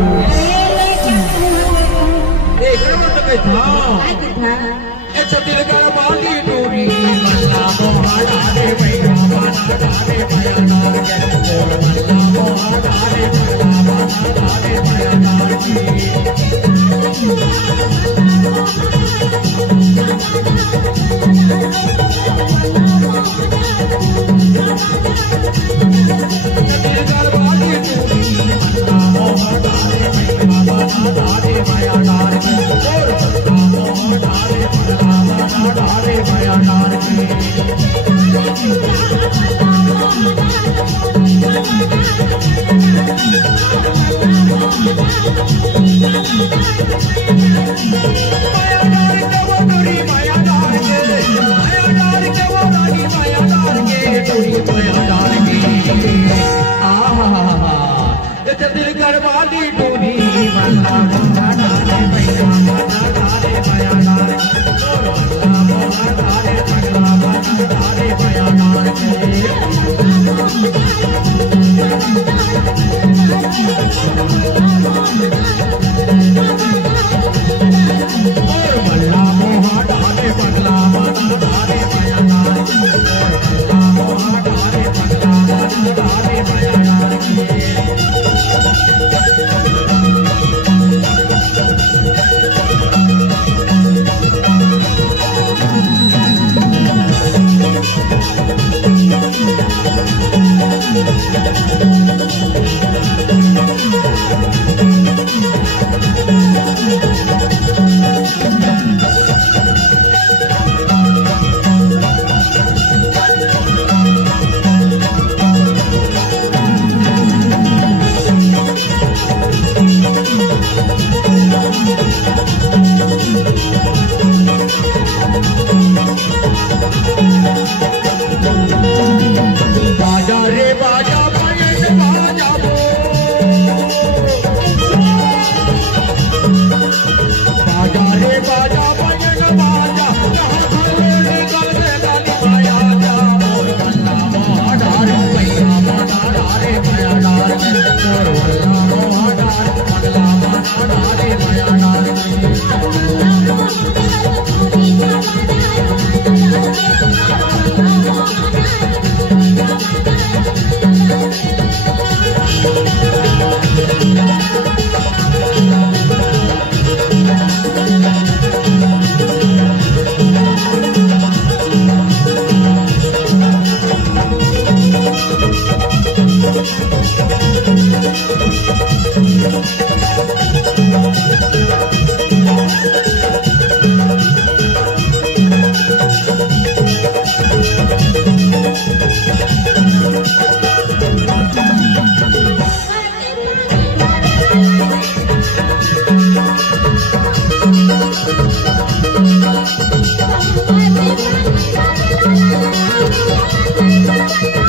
तू दिल कर बांधी डोरी मल्ला मोहा डाले भैया माना डाले भैया नार के मल्ला मोहा डाले मल्ला माना डाले भैया नार दिल कर बांधी डोरी मल्ला मोहा डाले भैया माना डाले भैया नार के मल्ला मोहा डाले मल्ला माना डाले भैया नार दिल कर वाली डोरी मल्ला मोहा डाले भैया माना डाले भैया नार मल्ला मोहा डाले मल्ला माना डाले भैया नार मल्ला मोहा डाले मल्ला माना डाले भैया नार मल्ला मोहा डाले मल्ला माना डाले भैया नार बाजा रे बाजा बजन बाजा बाजा रे बाजा बजन बाजा निकल के गाली माया जा मल्ला मोहा डाले भैया माना डाले भैया नार मल्ला मोहा डाले मल्ला माना डाले भैया नार Thank you.